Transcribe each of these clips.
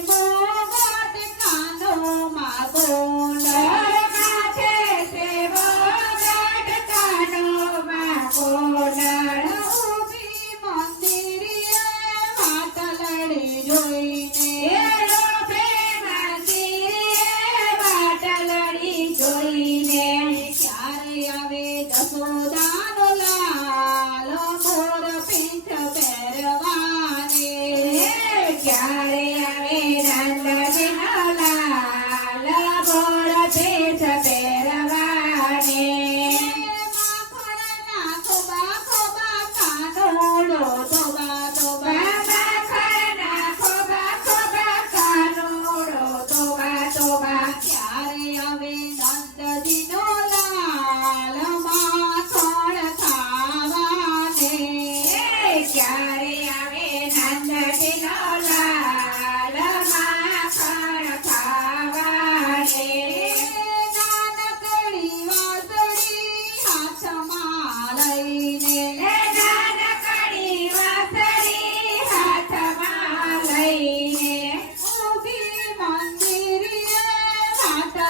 বাবাতে কাঁদো মা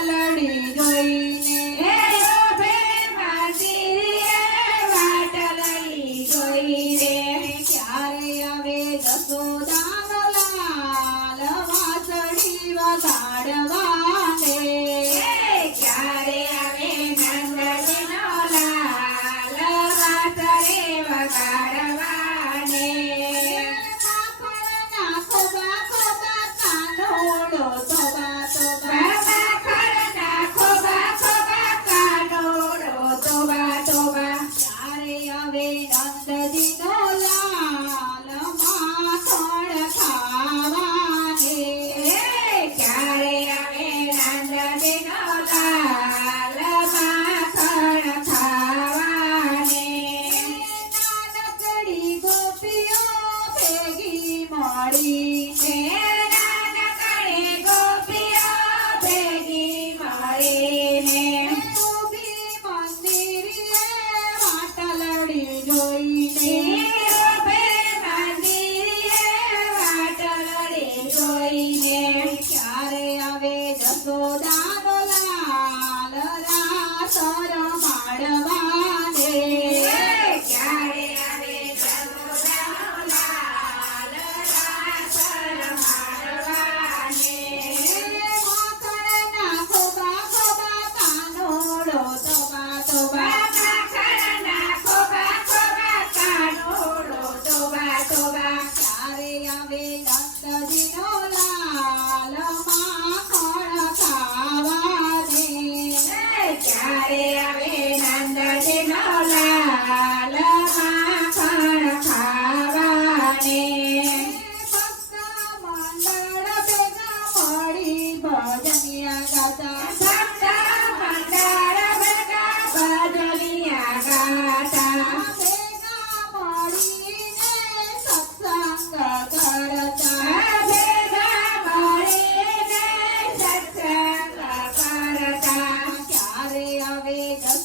લડી ગઈને વાટ લડી ગઈને ક્યારે હવે જસોદાન લાલ વાસળી વગાડવા. સોદાનો લાલ રા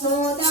nossa